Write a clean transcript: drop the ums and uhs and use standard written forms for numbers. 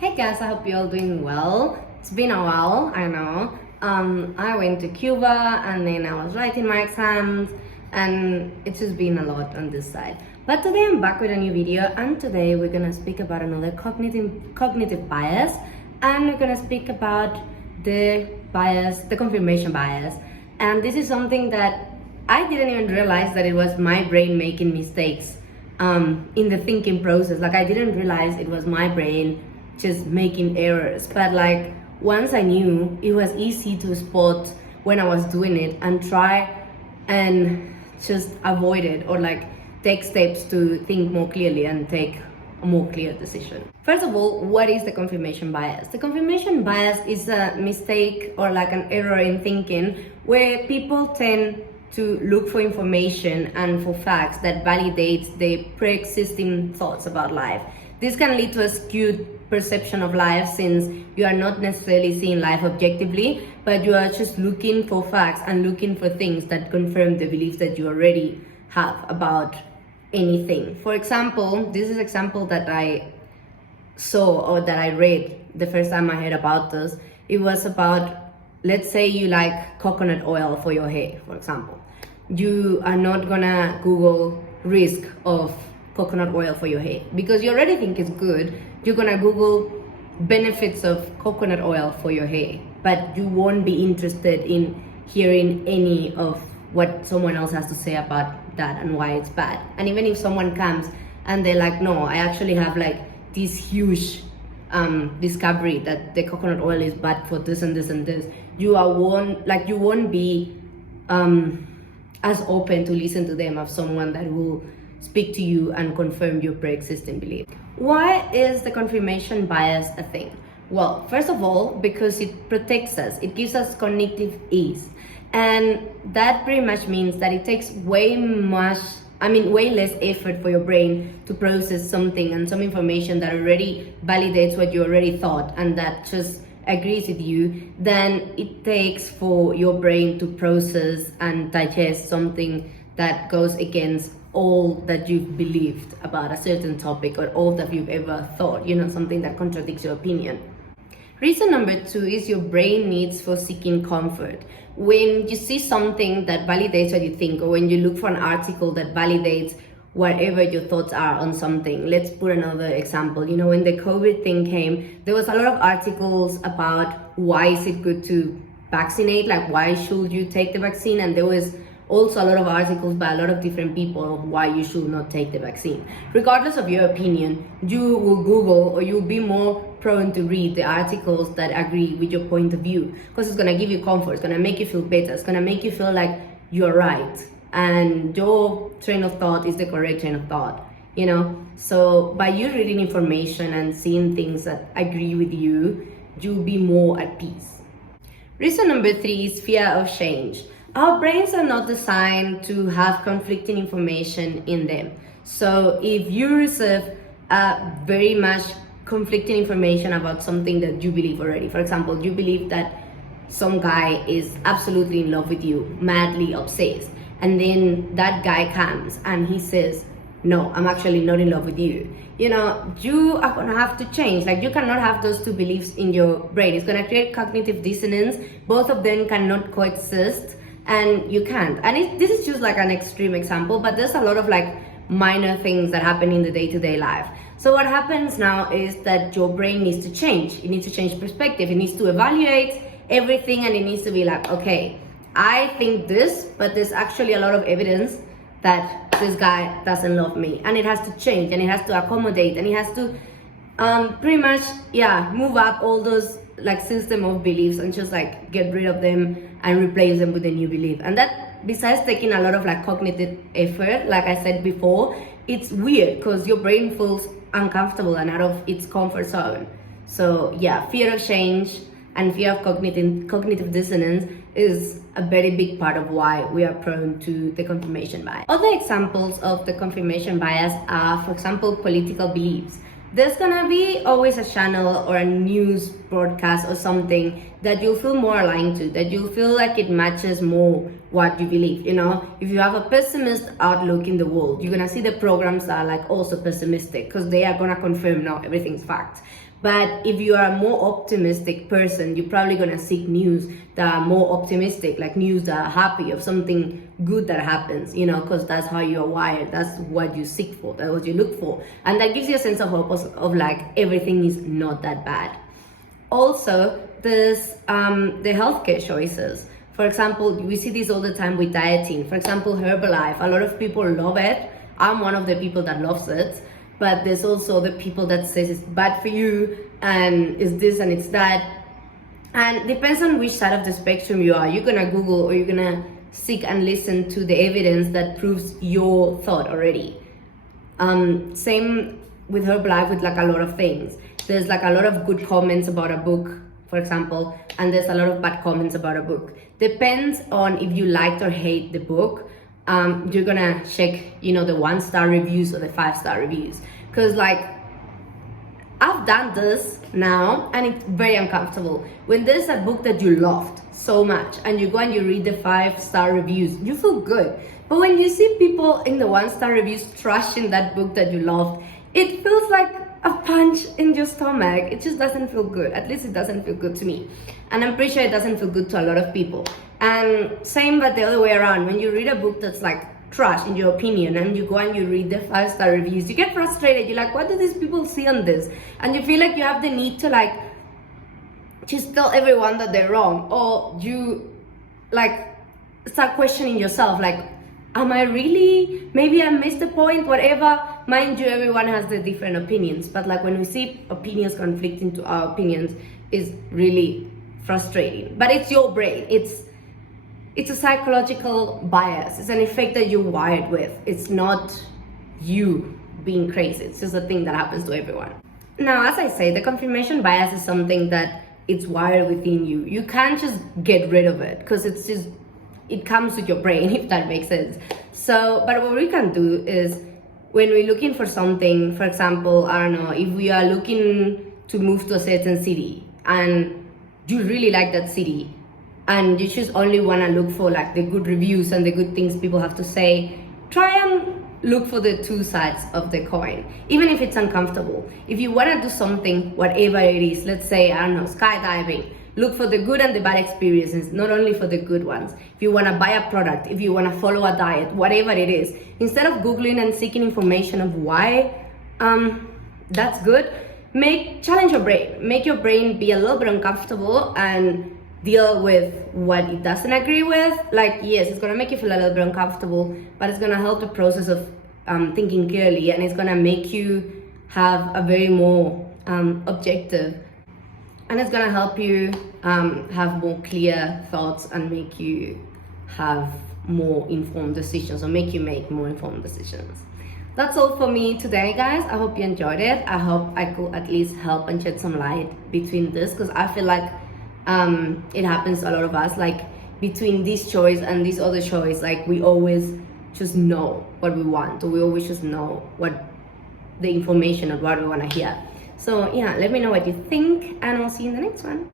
Hey guys, I hope you're all doing well. It's been a while, I know. I went to Cuba and then I was writing my exams and it's just been a lot on this side. But today I'm back with a new video and today we're gonna speak about another cognitive bias, and we're gonna speak about the confirmation bias. And this is something that I didn't even realize that it was my brain making mistakes in the thinking process. Like I didn't realize it was my brain just making errors, but like once I knew, it was easy to spot when I was doing it and try and just avoid it, or like take steps to think more clearly and take a more clear decision. First of all, what is the confirmation bias? The confirmation bias is a mistake or like an error in thinking where people tend to look for information and for facts that validate their pre-existing thoughts about life. This can lead to a skewed perception of life, since you are not necessarily seeing life objectively, but you are just looking for facts and looking for things that confirm the beliefs that you already have about anything. For example, this is an example that I saw or that I read the first time I heard about this. It was about, let's say you like coconut oil for your hair, for example. You are not gonna Google risk of coconut oil for your hair because you already think it's good. You're gonna Google benefits of coconut oil for your hair, but you won't be interested in hearing any of what someone else has to say about that and why it's bad. And even if someone comes and they're like, no, I actually have like this huge discovery that the coconut oil is bad for this and this and this, you won't be as open to listen to them as someone that will speak to you and confirm your pre-existing belief. Why is the confirmation bias a thing? Well, first of all, because it protects us. It gives us cognitive ease. And that pretty much means that it takes way less effort for your brain to process something and some information that already validates what you already thought and that just agrees with you than it takes for your brain to process and digest something that goes against all that you've believed about a certain topic or all that you've ever thought, something that contradicts your opinion. Reason number 2 is your brain needs for seeking comfort. When you see something that validates what you think, or when you look for an article that validates whatever your thoughts are on something. Let's put another example. When the COVID thing came, there was a lot of articles about why is it good to vaccinate, like why should you take the vaccine, and there was also a lot of articles by a lot of different people of why you should not take the vaccine. Regardless of your opinion, you will Google or you'll be more prone to read the articles that agree with your point of view, because it's gonna give you comfort, it's gonna make you feel better, it's gonna make you feel like you're right and your train of thought is the correct train of thought, So by you reading information and seeing things that agree with you, you'll be more at peace. Reason number 3 is fear of change. Our brains are not designed to have conflicting information in them. So if you receive very much conflicting information about something that you believe already, for example, you believe that some guy is absolutely in love with you, madly obsessed, and then that guy comes and he says, no, I'm actually not in love with you. You are gonna have to change. Like, you cannot have those two beliefs in your brain. It's gonna create cognitive dissonance. Both of them cannot coexist, and you can't. And this is just like an extreme example, but there's a lot of like minor things that happen in the day-to-day life. So what happens now is that your brain needs to change. It needs to change perspective. It needs to evaluate everything, and it needs to be like, okay, I think this, but there's actually a lot of evidence that this guy doesn't love me, and it has to change, and it has to accommodate, and it has to pretty much move up all those like system of beliefs and just like get rid of them and replace them with a new belief. And that, besides taking a lot of like cognitive effort, like I said before, it's weird because your brain feels uncomfortable and out of its comfort zone. So fear of change and fear of cognitive dissonance is a very big part of why we are prone to the confirmation bias. Other examples of the confirmation bias are, for example, political beliefs. There's gonna be always a channel or a news broadcast or something that you'll feel more aligned to, that you'll feel like it matches more what you believe. If you have a pessimist outlook in the world, you're gonna see the programs that are like also pessimistic, because they are gonna confirm, no, everything's fact. But if you are a more optimistic person, you're probably gonna seek news that are more optimistic, like news that are happy of something good that happens, you know, because that's how you're wired. That's what you seek for, that's what you look for. And that gives you a sense of hope of like everything is not that bad. Also, there's the healthcare choices. For example, we see this all the time with dieting. For example, Herbalife, a lot of people love it. I'm one of the people that loves it. But there's also the people that says it's bad for you and it's this and it's that. And depends on which side of the spectrum you are. You're gonna Google or you're gonna seek and listen to the evidence that proves your thought already. Same with Herbalife with like a lot of things. There's like a lot of good comments about a book, for example, and there's a lot of bad comments about a book. Depends on if you liked or hate the book. You're gonna check, you know, the 1-star reviews or the 5-star reviews, because like I've done this now and it's very uncomfortable. When there's a book that you loved so much and you go and you read the 5-star reviews, you feel good. But when you see people in the 1-star reviews trashing that book that you loved, it feels like a punch in your stomach. It just doesn't feel good. At least it doesn't feel good to me. And I'm pretty sure it doesn't feel good to a lot of people. And same but the other way around. When you read a book that's like trash in your opinion and you go and you read the 5-star reviews, you get frustrated. You're like, what do these people see on this? And you feel like you have the need to like just tell everyone that they're wrong, or you like start questioning yourself, like, am I really, maybe I missed the point, whatever. Mind you, everyone has their different opinions, but like when we see opinions conflicting to our opinions, it's really frustrating. But it's your brain, it's a psychological bias. It's an effect that you're wired with. It's not you being crazy. It's just a thing that happens to everyone. Now, as I say, the confirmation bias is something that it's wired within you. You can't just get rid of it because it comes with your brain, if that makes sense. So, but what we can do is when we're looking for something, for example, I don't know, if we are looking to move to a certain city and you really like that city, and you just only want to look for like the good reviews and the good things people have to say, try and look for the 2 sides of the coin, even if it's uncomfortable. If you want to do something, whatever it is, let's say, I don't know, skydiving, look for the good and the bad experiences, not only for the good ones. If you want to buy a product, if you want to follow a diet, whatever it is, instead of Googling and seeking information of why that's good, challenge your brain. Make your brain be a little bit uncomfortable and deal with what it doesn't agree with. Like, yes, it's gonna make you feel a little bit uncomfortable, but it's gonna help the process of thinking clearly, and it's gonna make you have a very more objective, and it's gonna help you have more clear thoughts and make you have more informed decisions, or make you make more informed decisions. That's all for me today, guys. I hope you enjoyed it. I hope I could at least help and shed some light between this, because I feel like it happens to a lot of us, like between this choice and this other choice, like we always just know what we want, or we always just know what the information of what we want to hear. So yeah, let me know what you think, and I'll see you in the next one.